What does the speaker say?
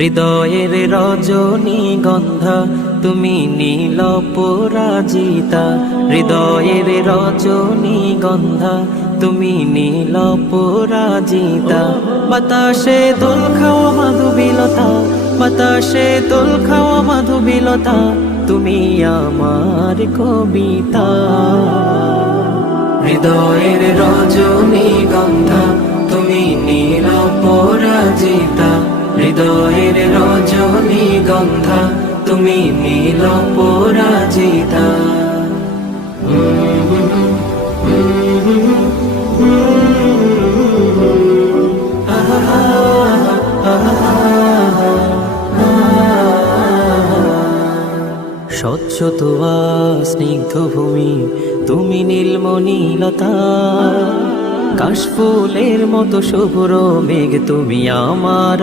হৃদয়ের রজনীগন্ধা তুমি নীল পরাজিতা, হৃদয়ের রজনীগন্ধা তুমি নীল পরাজিতা। বাতাসে দোল খাওয়া মাধুবিলতা, বাতাসে দোল খাওয়া মাধুবিলতা, তুমি আমার কবিতা। হৃদয়ের রজনীগন্ধা তুমি নীল পরাজিতা, হৃদয়ের রজনীগন্ধা তুমি নীল পরাজিতা। স্বচ্ছ তোয়া স্নিগ্ধ ভূমি তুমি নীলমণিলতা, কাশফুলের মতো শুভ্র মেঘ তুমি আমার